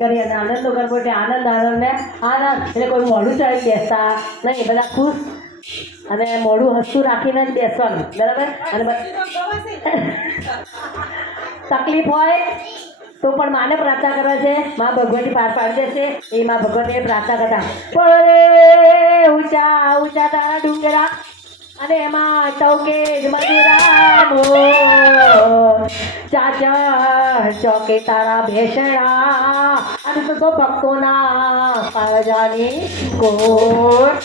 કરી અને આનંદનો ગરબો એટલે આનંદ આનંદ ને આનંદ એટલે કોઈ મોઢું ચડી બેસતા નહીં, બધા ખુશ અને મોઢું હસતું રાખીને જ બેસવાનું, બરાબર. અને તકલીફ હોય તો પણ માને પ્રાર્થના કરે છે, મા ભગવતી પાર પાડી દેશે. એ મા ભગવતીએ પ્રાર્થના કરતા પડે ઊંચા ઊંચા તારા ડુંગરા અને એમાં ચૌકે મધુરામો ચાચા ચોકે તારા ભેસણા અને તો ભક્તોના પાવજાની કોટ.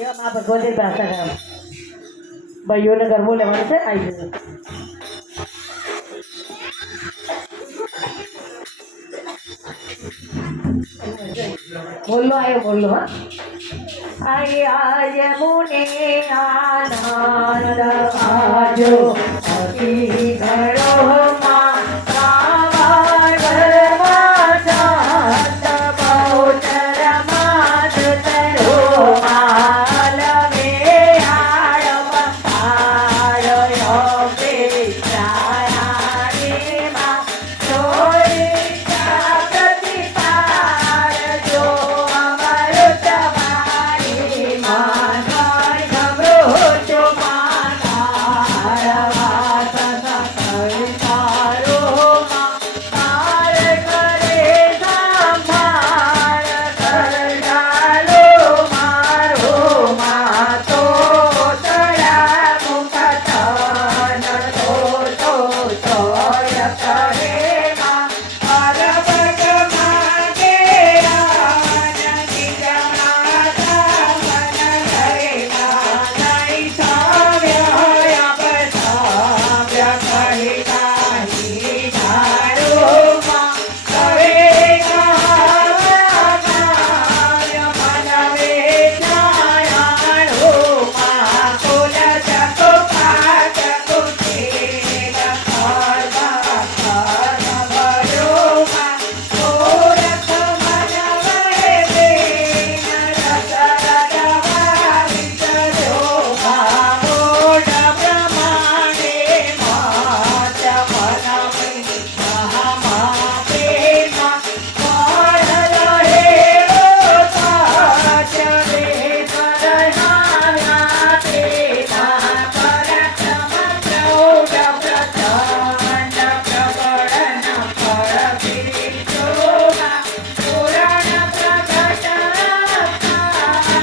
એવા મા ભગવતી પ્રાર્થના કરે. ભાઈઓને ગરબો લેવાનો છે, આવી જશે. બોલો આયો બોલો. હા આય મુને આનંદ આજો અતિ ઘણો